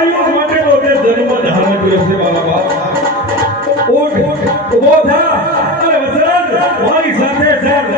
ગાયો માટેનો તે જન્મ ધારણ કર્યો છે મારા બાપ. ઉઠ, ઊભો થા અને વજરાજ મારી સાથે ચાલ.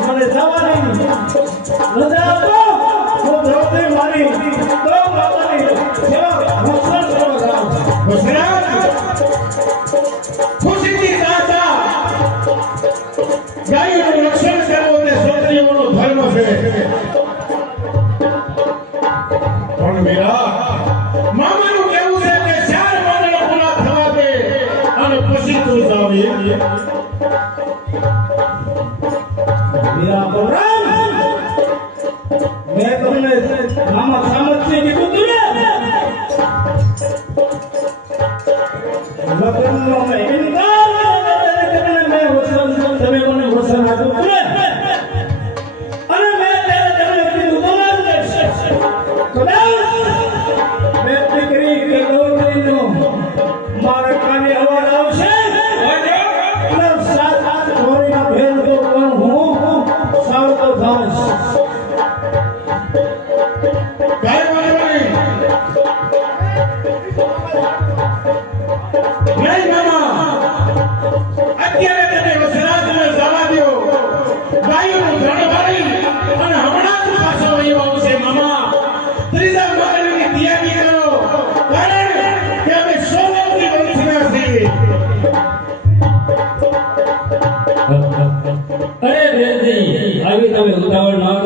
મને જવાની રજા આપો હું ધરતી મારી તો બાબાની સેવા રક્ષણ કરવા જાઉં ગુજરાત ખુશીથી દાતા ગાયોનું રક્ષણ કરવું તે ક્ષત્રિયોનો ધર્મ છે પણ મીરા મામાનું કહેવું છે કે 4 મહિના પૂરા થવા દે અને પછી તું જાવ मीरा बोल रहा मैं तुमने मामा सामत से निकल दिया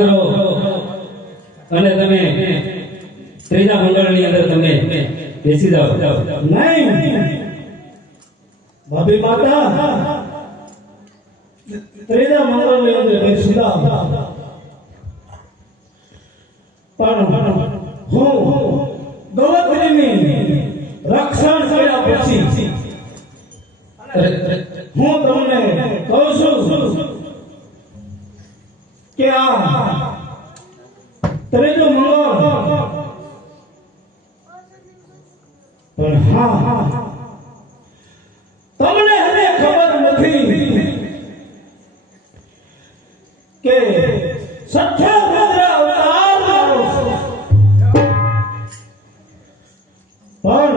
કરો અને તમે ત્રીજા મંડળની અંદર તમે બેસી જાઓ. નહીં ભાભી માતા ત્રીજા મંગળની અંદર બેસી જાઓ. પણ હું ગવત્રીની રક્ષણ કર્યા પછી હું તમને કહું છું કે આ ત્રીજો મંગળ પણ હા તમને હવે ખબર નથી કે સખ્યા અવતાર મારો છું. પણ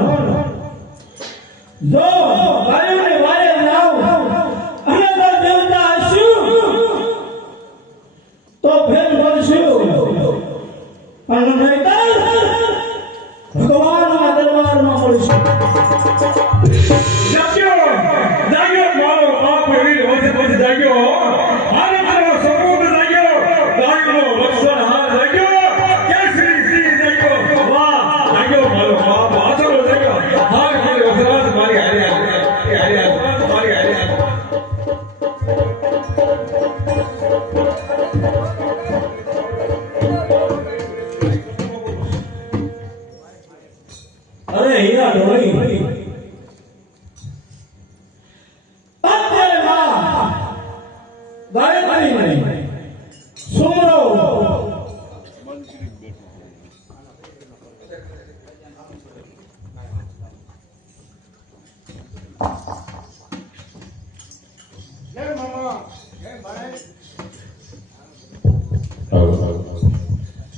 જો ગાયોને વારે જાવ અને જો દેવતા હસ્યું તો ફેર મળશું અને નહીંતર ભગવાનના દરબારમાં મળશું. જાગ્યો જાગ્યો મારો બાપ વીર વસે વસે જાગ્યો મારો મારો સપૂત જાગ્યો જાગ્યો લક્ષણ હા જાગ્યો કેસરી સિંહ જાગ્યો વાહ જાગ્યો મારો બાપ આસરો જાગ્યો હા મારી વસરાજ મારી હારી હારી મારી હારી અરે હીરા ઢોળી અત્યારે માં ગાયત્રી સુમરો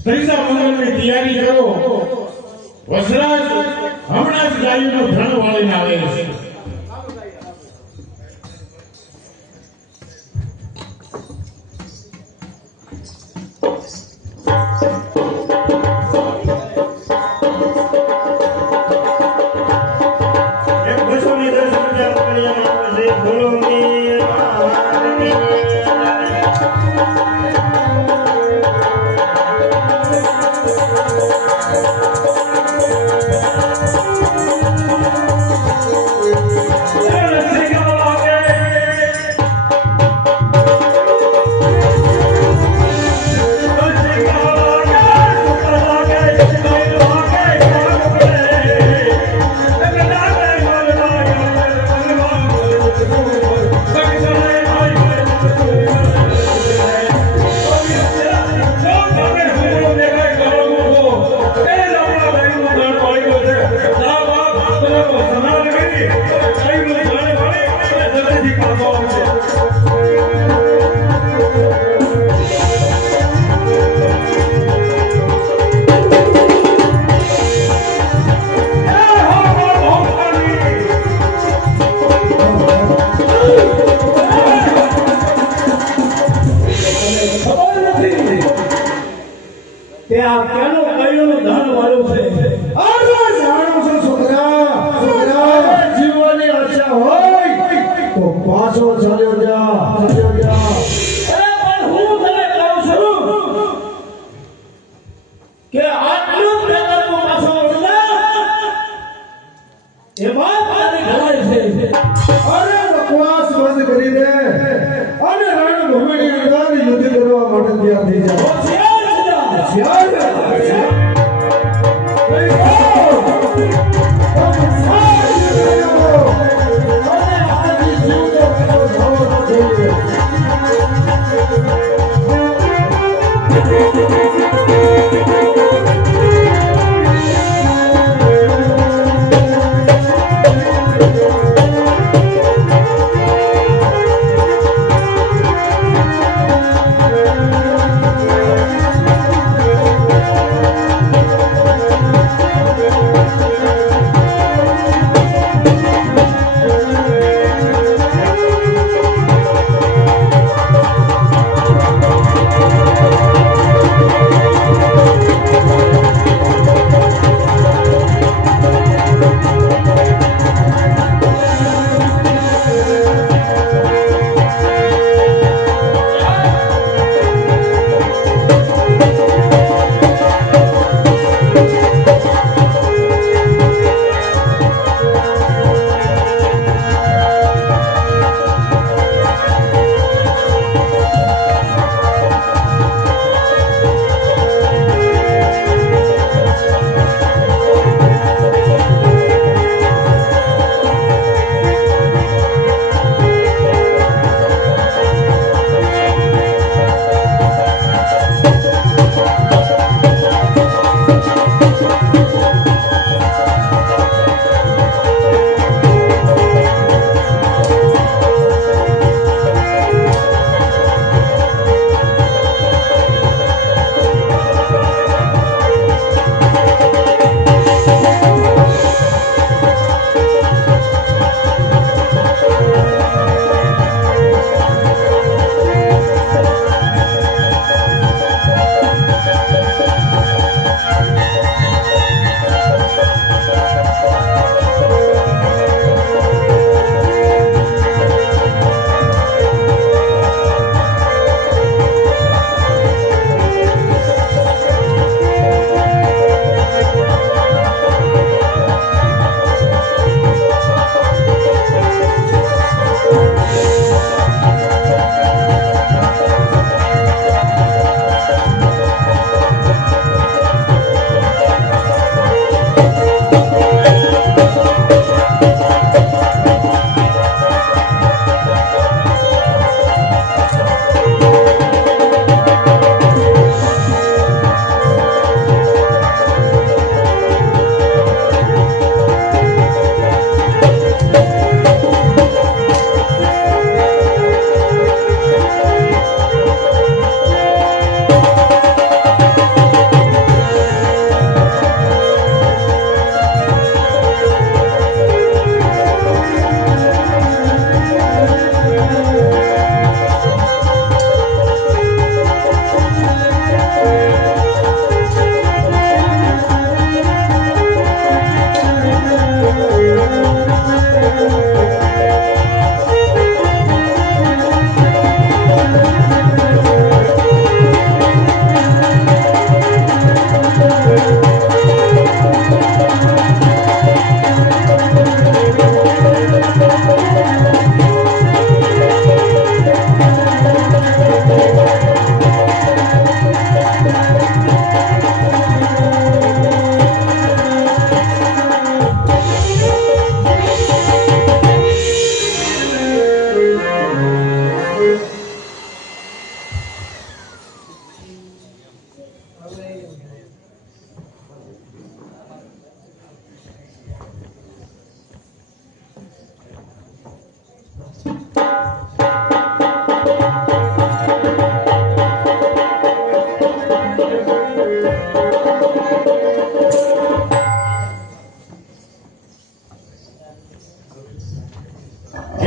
ત્રીજા મંગળની તૈયારી કરો. વસરાજ હમણાં જ ગાયનું ધણ વાળીને આવે છે.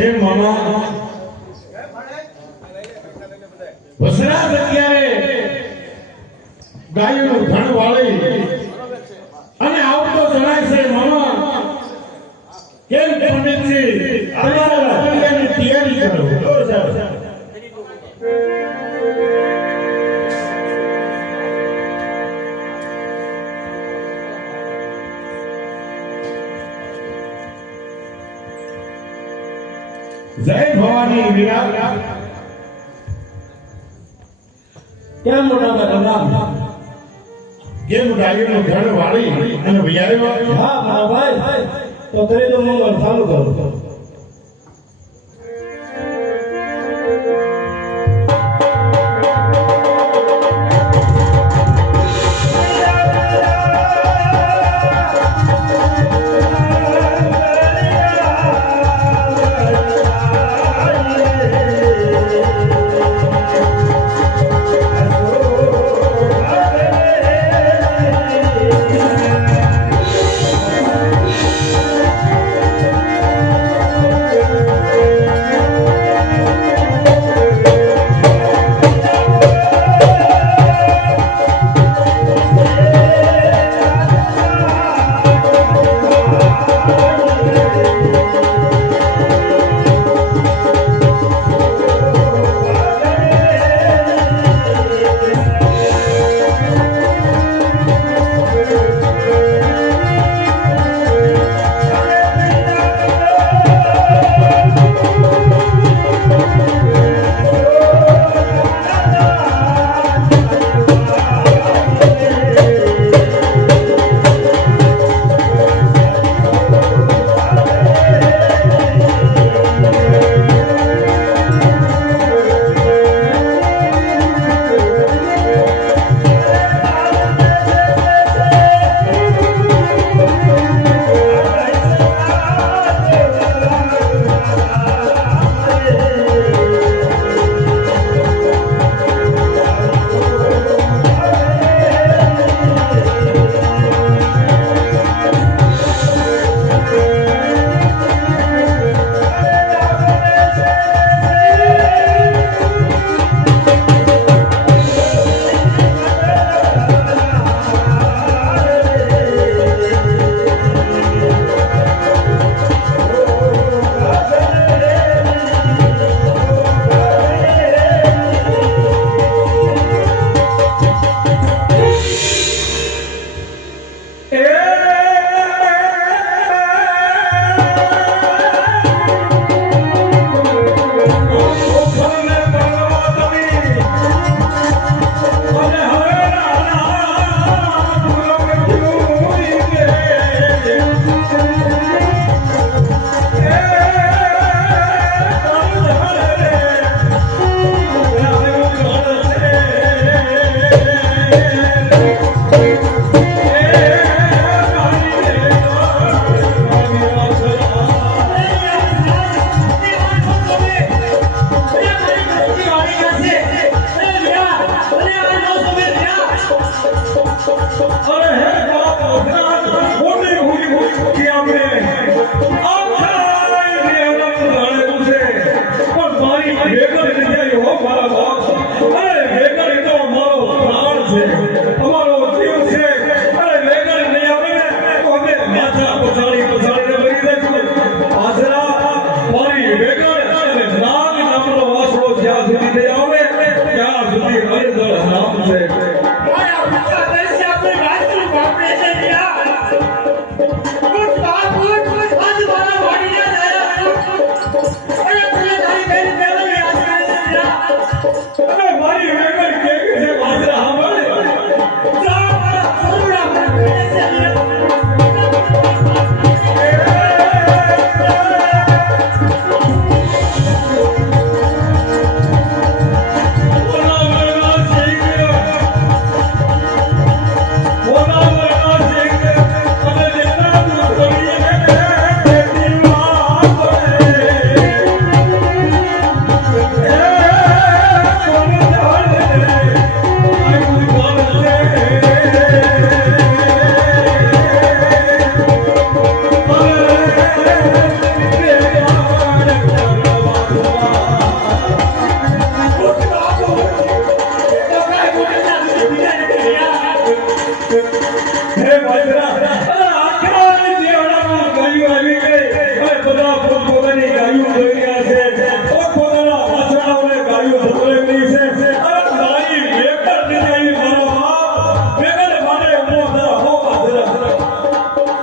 કેમ મામા વસરા જગ્યાએ ગાયોનું ધણ વાળી અને આવતો જણાય છે મામા કેમ પંડિતજી તમારા લગ્નની તૈયારી કરો જય ભવાની વીરા કેમ મોટા ભાઈ કેમ ગાયોનું ધણ વાળી અને વિયાર્યો હા મારા ભાઈ તો ત્રીજું મંગળ ચાલુ કરો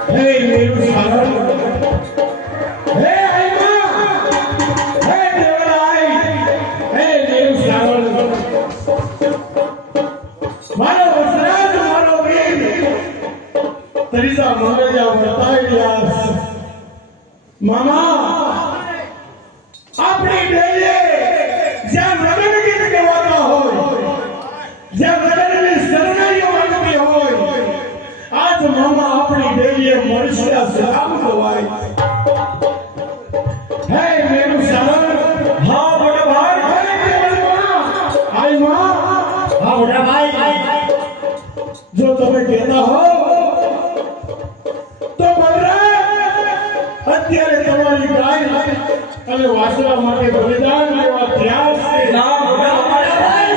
હે મેરું સારણ હે આઈમા હે દેવરાય હે મેરું સારણ મારો વસરાજ મારો વીર ત્રીજા મંગળિયા બતાવી રહ્યા મામા આપણી ડેલીએ જ્યાં લગ્ન ગીત ગવાતા હોય જ્યાં લગ્નની શરણાઈઓ વાગતી હોય આજ મામા આપણી ડેલીએ મળશે સલામ ગવાય હે મેરું સારણ હા મોટા ભાઈ હે દેવળમાં આઈ માં હા મોટા ભાઈ જો તમે કહેતા હો તો બલરામ અત્યારે તમારી ગાય અને વાસવા માટે બલિદાન લેવા તૈયાર છે ના મોટા ભાઈ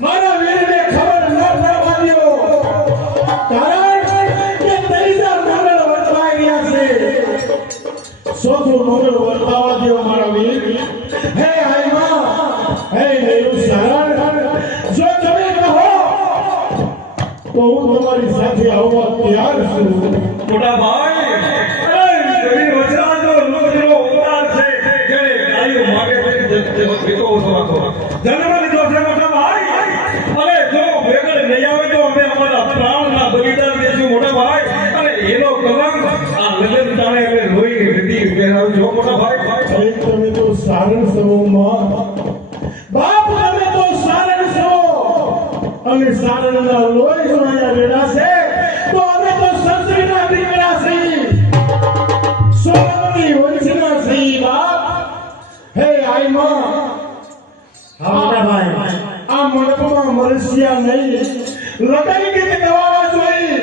મારા વીરને ખબર ન પડવા દ્યો કારણ કે ત્રીજા મંગળ વર્તાઈ રહ્યા છે ચોથું મંગળ વર્તાવા દ્યો મારા વીર હે આઈમા હે મેરું શરણ જો તમે કહો તો હું તમારી સાથે આવવા તૈયાર છું મોટા ભાઈ અરે ગરીબ વજરાજો લોધીનો ઉતાર છે જેને ગાયો માગે છે જગતો ઉતરતો જન્મ લીધો છે મોટા ભાઈ અરે જો વેગળ નહીં આવે તો અમે અમારા પ્રાણના બલિદાન દેશું મોટા ભાઈ અને એનો કલંક આ લગ્ન ટાણે અમે લોહી રીતિ પહેરાવજો મોટા ભાઈ અરે તમે તો સારણ છો માં બાપ તમે તો સારણ છો અને સારણના લોહી જોયા વેડા છે તો અમે તો સંતરીના દીકરા છીએ સોનાની વંશના છીએ બાપ હે આઈ માં હા મોટા ભાઈ આ મંડપમાં મરસિયા નહીં લગન ગીત ગવાવા જોઈએ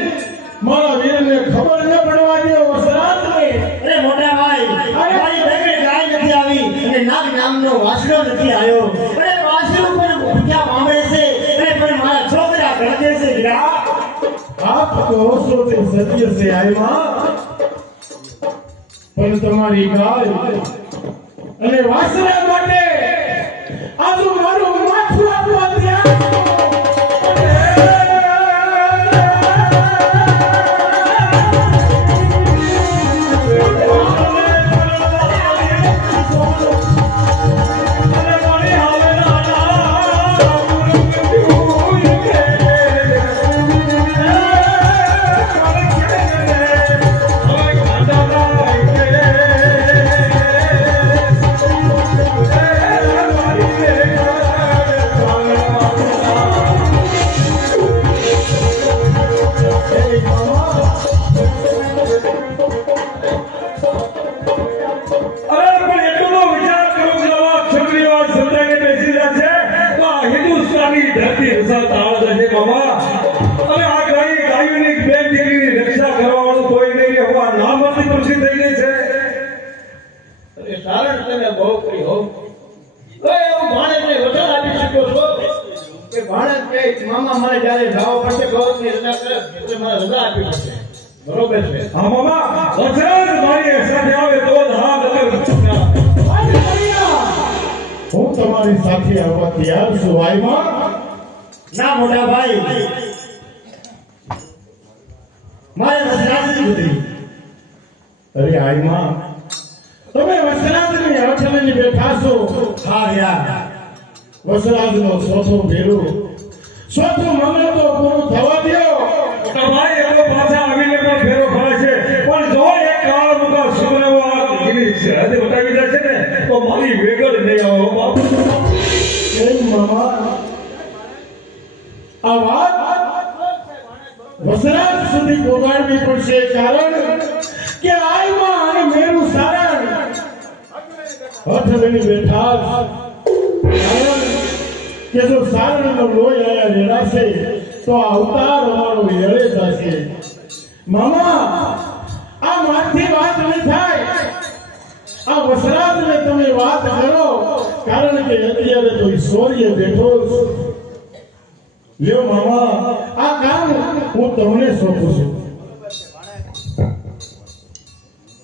મારા વીરને ખબર ન પડવા દો વસરાતને અરે મોટા ભાઈ મારી બેગડે ગાય નથી આવી અને નાગ નામનો વાસડો નથી આવ્યો અરે વાસડો પર ભૂખ્યા પામે છે અરે પણ મારા છોકરા ગળગે છે ગીરા આપ કહો છો તે સત્ય છે આઈમાં પણ તમારી ગાય અને વાસરા માટે આજુ મારું માથું આપવા તૈયાર ધરતી રસા તાળ જશે બાબા અને આ ગાયોની બેન દીકરીની રક્ષા કરવાવાળું કોઈ નહીં હવા નામથી પ્રસિદ્ધ થઈ ગઈ છે અરે સારણ તમે બહુ કરી હો એવું ભાણેજને વચન આપી શક્યો છો કે ભાણેજ કહે મામા મારે જ્યારે જાવ પડશે ગૌરની રજા કરે એટલે મારે રજા આપી પડશે બરોબર છે હા બાબા વજરાજ મારી સાથે આવે તો જ હા નકર હું તમારી સાથે આવવા તૈયાર છું આઈમાં ના મોટા ભાઈ મારે વસરાજની બુદ્ધિ અરે આઈમાં તમે વસરાજની અઠલની બેઠા છો હા યાર વસરાજનો ચોથો ભેરો ચોથું મંગળ તો પૂરું થવા દ્યો મોટા ભાઈ એ તો પાછા આવીને પણ ફેરો ફરે છે પણ જો એક કાળ મુકા સુમરવા દીકરી હદ બતાવી જશે ને તો મારી વેગળ નહીં આવો બાપ કેમ મામા આ વાત વસરાજ સુધી પહોંચાડવી પડશે કારણ કે આઈમાં અને મેરું સારણ હઠ લઈને બેઠા કારણ કે જો સારણનો લોહી આયા રેડાશે તો આ અવતાર અમારો હેળે થશે મામા આ માથી વાત નહીં થાય આ વસરાજને તમે વાત કરો કારણ કે અત્યારે તો ઈશ્વરીય બેઠો છે. લ્યો મામા આ કામ હું તમને સોંપું છું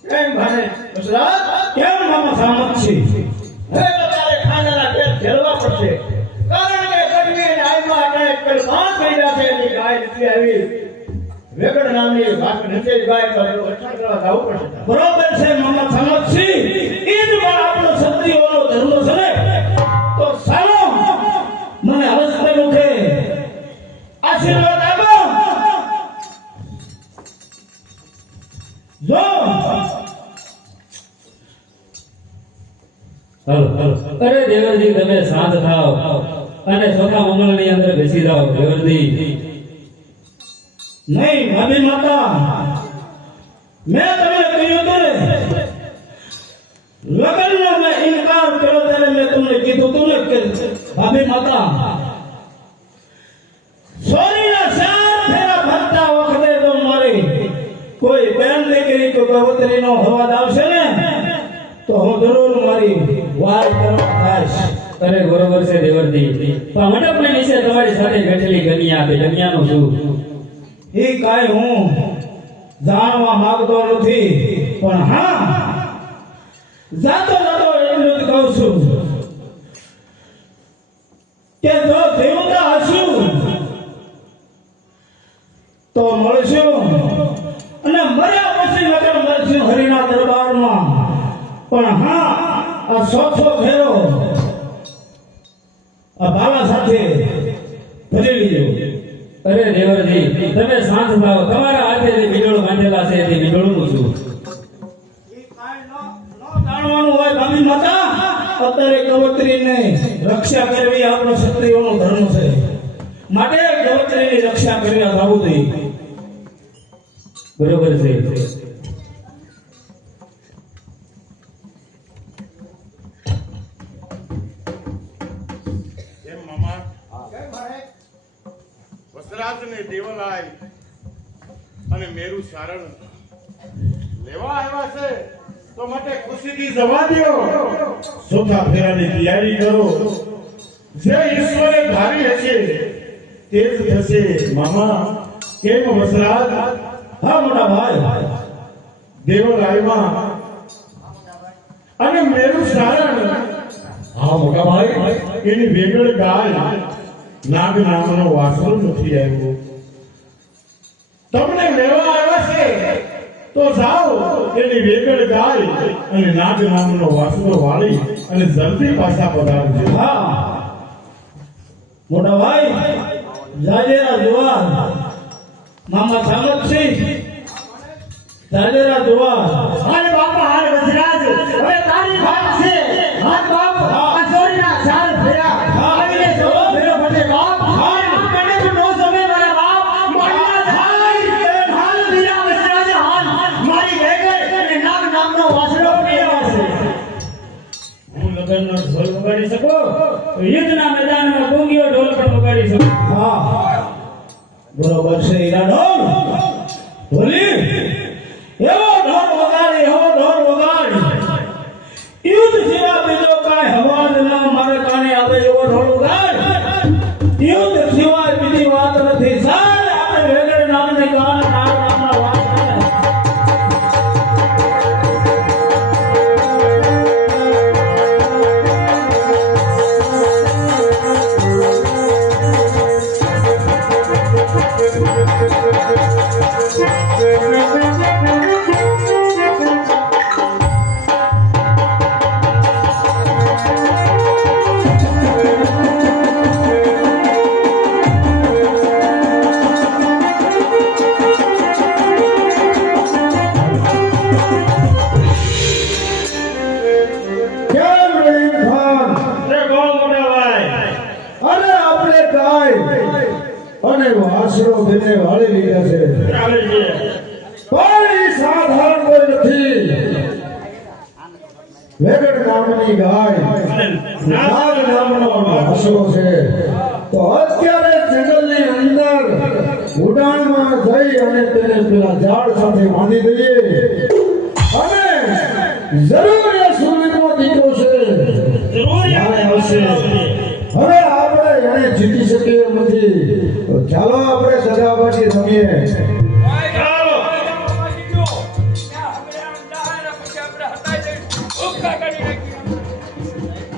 કેમ ભાણે વસરાજ કેમ મામા સામત છે હવે તારે ખાનારા પેટ ઘેરવા પડશે કારણ કે ગઢવી અને આઈમાં અટાણે કલમાન કર્યા છે એની ગાય નથી આવી વેગડ નામની વાત નથી ગાય તો રક્ષણ કરવા જવું પડશે બરોબર છે મામા સમક્ષી ઈ જ પણ આપણો ક્ષત્રિયોનો ધર્મ છે ને તો ચાલો મને હસ્તે મુખે આશીર્વાદ આપો જો હાલો અરે દેવરજી તમે શાંત થાઓ અને ચોથા મંગળની અંદર બેસી જાઓ દેવરજી નહીં ભાભી માતા મેં તમને કહ્યું હતું ને લગ્નનો મેં ઇનકાર કર્યો ત્યારે મેં તમને કીધું હતું ને કે ભાભી માતા સોરીના ચાર ફેરા ફરતા વખતે તો મારી કોઈ બેન દીકરી કે કવતરીનો અવાજ આવશે ને તો હું જરૂર મારી વાત કરવા થાઈશ અરે બરોબર છે દેવરજી પણ મંડપની નીચે તમારી સાથે બેઠેલી કન્યા તે કન્યાનું શું એ કાંઈ હું જાણવા માંગતો નથી પણ હા જાતો એટલું જ કહું છું કે જો દેવતા હશું તો મળશું અને મર્યા પછી લગન મળશું હરિના દરબારમાં પણ હા આ ચોથો ફેરો આ બાલા સાથે ભરી લીધો અરે દેવરજી તમે શાંત થાઓ તમારા હાથે જે મીંડોળ બાંધેલા છે તે મીંડોળનું શું જાણવાનું હોય ભાભી માતા અત્યારે કવત્રીને રક્ષા કરવી આપણો ક્ષત્રિયોનો ધર્મ છે માટે કવત્રીની રક્ષા કરવા થવું જોઈએ બરોબર છે એમ મામા વસરાજને દેવલાય અને મેરુ સારણ લેવા આવ્યા છે તો માટે ખુશીથી જવા દ્યો ચોથા ફેરાની તૈયારી કરો જે ઈશ્વરે ધારી હશે તે જ થશે મામા કેમ વસરાજ હા મોટા ભાઈ દેવલાયમાં અને મેરુ સારણ હા મોટા ભાઈ એની વેગળ ગાય નાગ નામનો વાસરો નથી આવ્યો તમને લેવા આવ્યા છે તો જાઓ એની વેગળ ગાય અને નાગ નામનો વાસરો વાળી અને જલ્દી પાછા પધારજો હા મોટા ભાઈ જાજેરા જુવાર મામા સામતસિંહ જાજેરા જુવાર અરે બાપા હાલ વજરાજ હવે તારી વાત છે હાથ બાપ આ ચોરીના ચાર ફેરા આવીને જો ફેરો ફટે બાપ હાલ મને તો નો સમય મારા બાપ મારા ભાઈ હાલ વીરા વજરાજ હાલ મારી વેગળ અને નાગ નામનો વાસરો પીવા છે હું લગનનો ઢોલ વગાડી શકો તો યુદ્ધના મેદાનમાં ડુંગીઓ ઢોલ પણ વગાડી શકો હા બરોબર છે ઈરા ઢોલ ઢોલી એવો ઢોલ વગાડી યુદ્ધ સિવાય બીજો કાંઈ અવાજ ના મારે કાને આવે એવો ઢોલ વગાડ યુદ્ધ સિવાય બીજી વાત નથી સાર આપણે વેગળ નામની ગાન નાગ નામના વાત કરે કેમ રહીમ ખાન અરે કોણ મોટા ભાઈ અરે આપણે કાય અને વાસરો તેને વાળી લીધા છે ચાલે છે પણ ઈ સાધારણ કોઈ નથી વેગડ નામની ગાય નાગ નામનો વાસરો છે તો અત્યારે જંગલની અંદર ઉડાણમાં જઈ અને તેને પેલા ઝાડ સાથે બાંધી દઈએ અને જરૂર એ સૂર્યનો દીકરો છે મારે આવશે હવે આપણે એને જીતી શકીએ એમ નથી તો ચાલો આપણે સજાવટી રમીએ ચાલો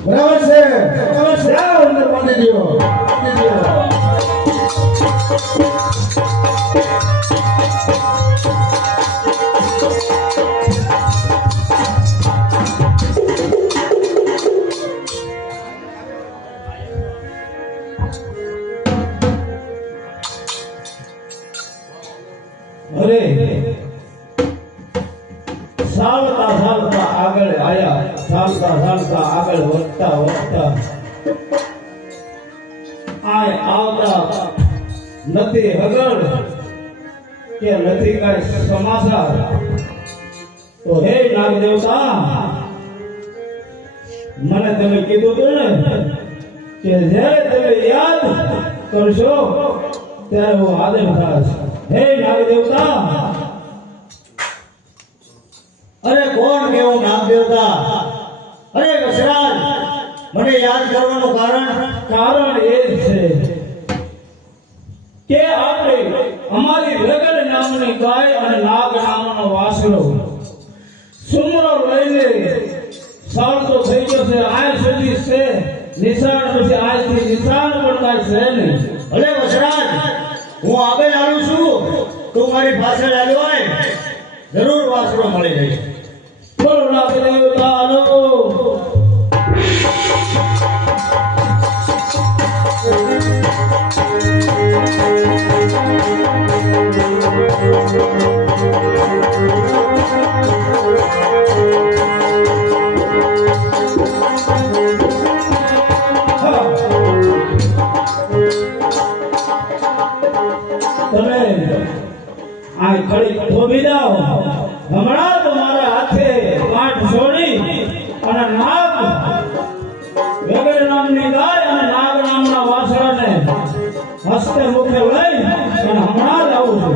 બરાબર છે અંદર બાંધી દો અરે ચાલતા ચાલતા આગળ આયા, ચાલતા ચાલતા આગળ વધતા વધતા આય આવતા નથી હગડ કે નથી કઈ સમાચાર, તો હે નાગ દેવતા, મને તમે કીધું હતું ને કે જ્યારે તમે યાદ કરશો ત્યારે હું હાજર થઈશ. હે નાગ દેવતા. અરે કોણ કેવું નામ દેવતા? અરે વસરાજ, મને યાદ કરવાનું કારણ એ જ છે કે આપણે અમારી રગડ નામની ગાય અને નાગ નામનો વાસળો સુમરો લઈને સાલતો થઈ ગયો છે. આજ સુધી છે નિશાન, પછી આજથી નિશાન પણ કાંઈ છે નહીં. ભલે વસરાજ, હું આગળ આવ્યું છું, તું મારી પાછળ આવ્યો હોય, જરૂર વાસણો મળી જઈશ. બોલો નાગ દેવતાનો. તમે આ ઘડી થોભી જાઓ, હમણાં તમારા હાથે કાંઠ છોડી અને નાગ વગેરે નામની ગાય અને નાગ નામના વાસળાને હસ્તે મુખે લઈ અને હમણાં જ આવું છું.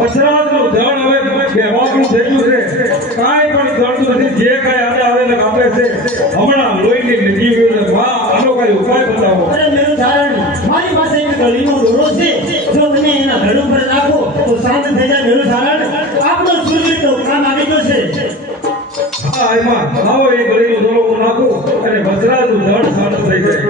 વસરાજનું ધન હવે બેવાનું થઈ ગયું છે, કાંઈ પણ કરતું નથી. જે કાંઈ આને આવે ને કાપે છે, હમણાં લોહીની નદી ગયું છે. આનો કઈ ઉપાય બતાવો. અરે મેરું ધારણ, મારી પાસે એક ગળીનો દોરો છે, જો તમે એના ગળું પર નાખો તો શાંત થઈ જાય. મેરું ધારણ, આપણો સૂર્ય તો કામ આવી ગયો છે. હા, એમાં આવો એ ગળીનો દોરો હું નાખું અને વસરાજનું ધન શાંત થઈ જાય.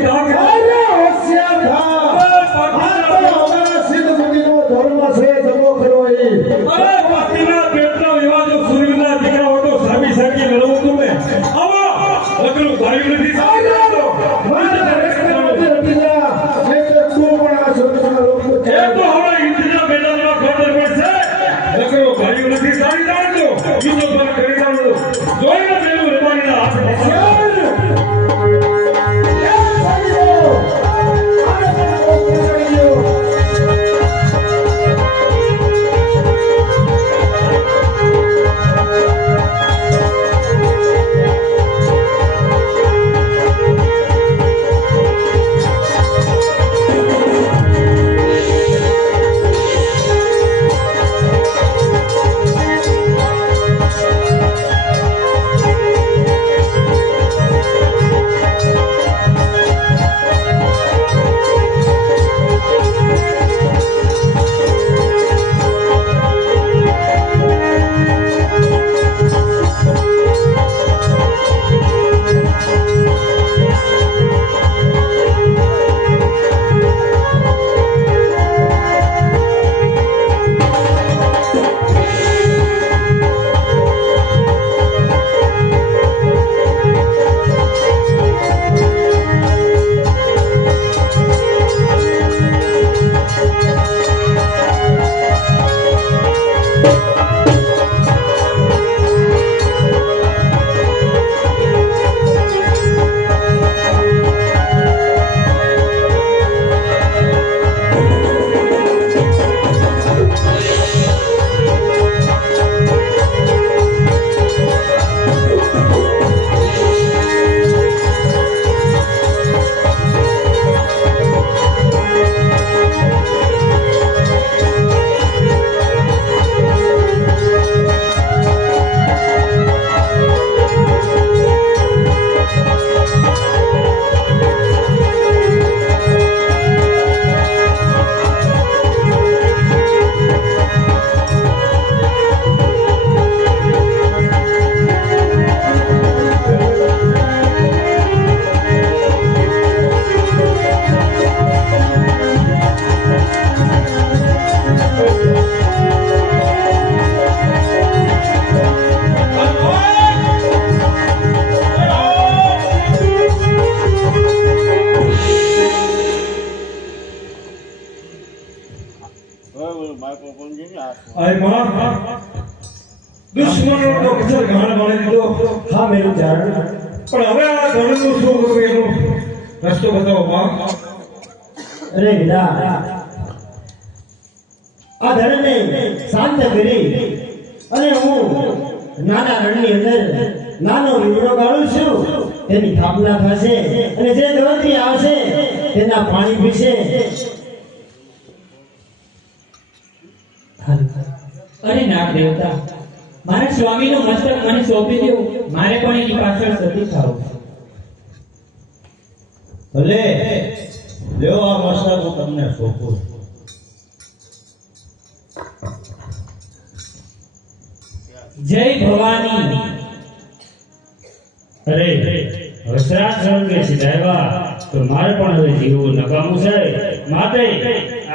હોશી થા કે અરે હોશિયાર થા આ તો અમારા સિદ્ધ મુનિનો ધર્મ છે જમો ખરો ઈ અરે પાટીના પેટના વિવાદો સૂર્યના દીકરા હતો સાબી સાકી લડવું તું ને આવા લગનું ભાઈ નથી સાબી તો મારા રસ્તામાંથી હટી જા નહીં તો તું પણ આ સંસારના લોકો એ તો હવે ઇન્દ્રના મેદાનમાં ખબર પડશે લગનું ભાઈ નથી સારી જાણજો યુદ્ધ પર કરી જાણજો જોઈને મેલું રબારીના હાથ હોશિયાર એ સાડીઓ આને પણ બહુ પકડી ગયો આય માં દુશ્મનોનો કચર ઘાણ મારી દીધો હા મેરું ચારણ પણ હવે આ ધર્મનું શું કરવું એનો રસ્તો બતાવો માં અરે વિદા આ ધરણને શાંત કરી અને હું નાના રણની અંદર નાનો રીવડો ગાળું છું તેની સ્થાપના થશે અને જે દોરથી આવશે તેના પાણી પીશે. અરે નાગ દેવતા, મારા સ્વામીનું મસ્તક મને સોંપી દો, મારે પણ એની પાછળ સતી થાવ. ભલે લ્યો આ મસ્તક હું તમને સોંપું. જય ભવાની. અરે હસરાજ રંગે સીધાવા તો મારે પણ હવે જીવવું નકામું છે. માટે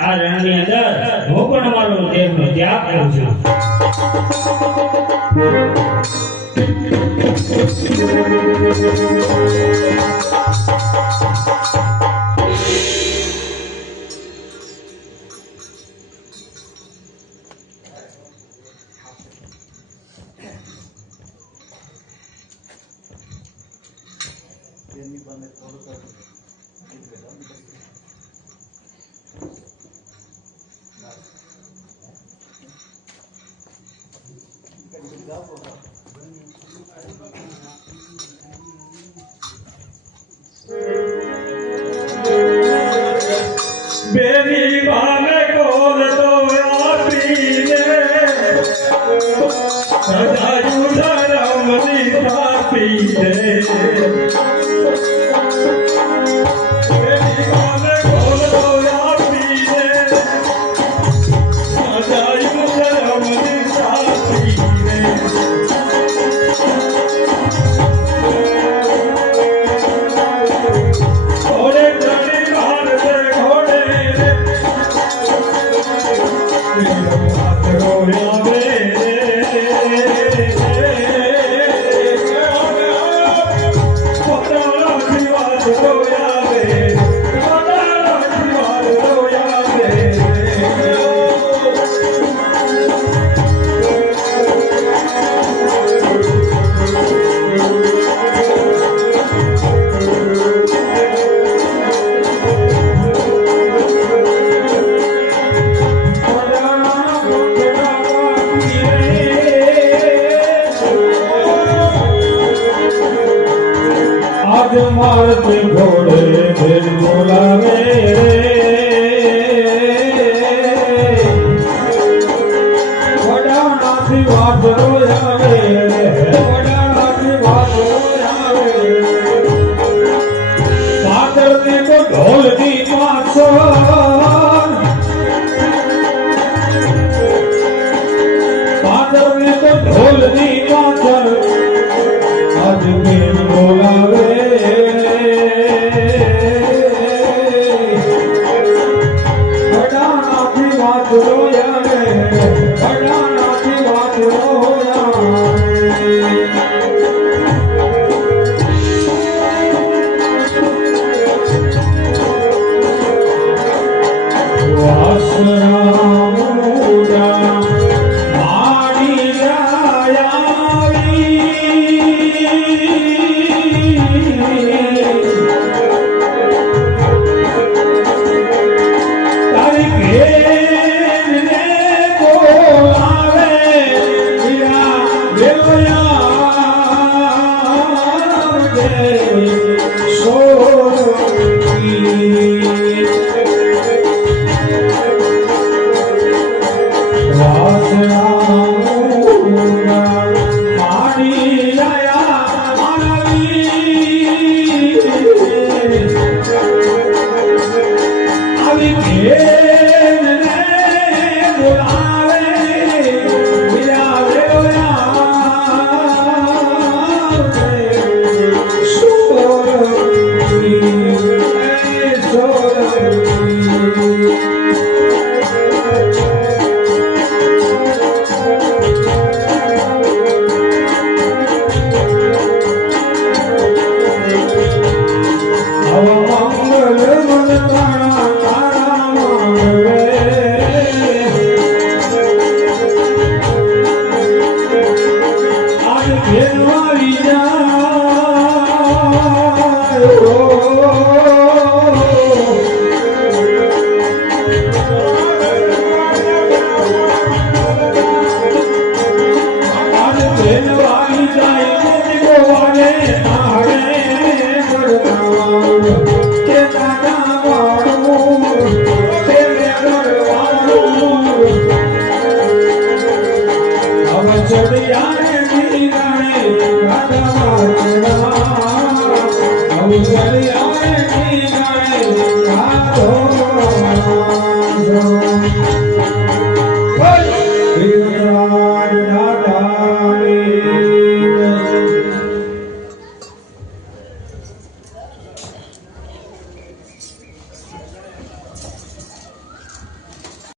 આ રણની અંદર હું પણ મારો દેહનો ત્યાગ કરું છું. બેની વાને કોલ તો આપીને સદાયું ધરમની સ્થાપીને બેની વાને કોલ તો આપીને સદાયું ધરમની સ્થાપીને ઓરે પાછળની તો ઢોલની પાછળ આજ મેં બોલાવે અડાણાથી વાંચરો આવે અડાણાથી વાંચરો So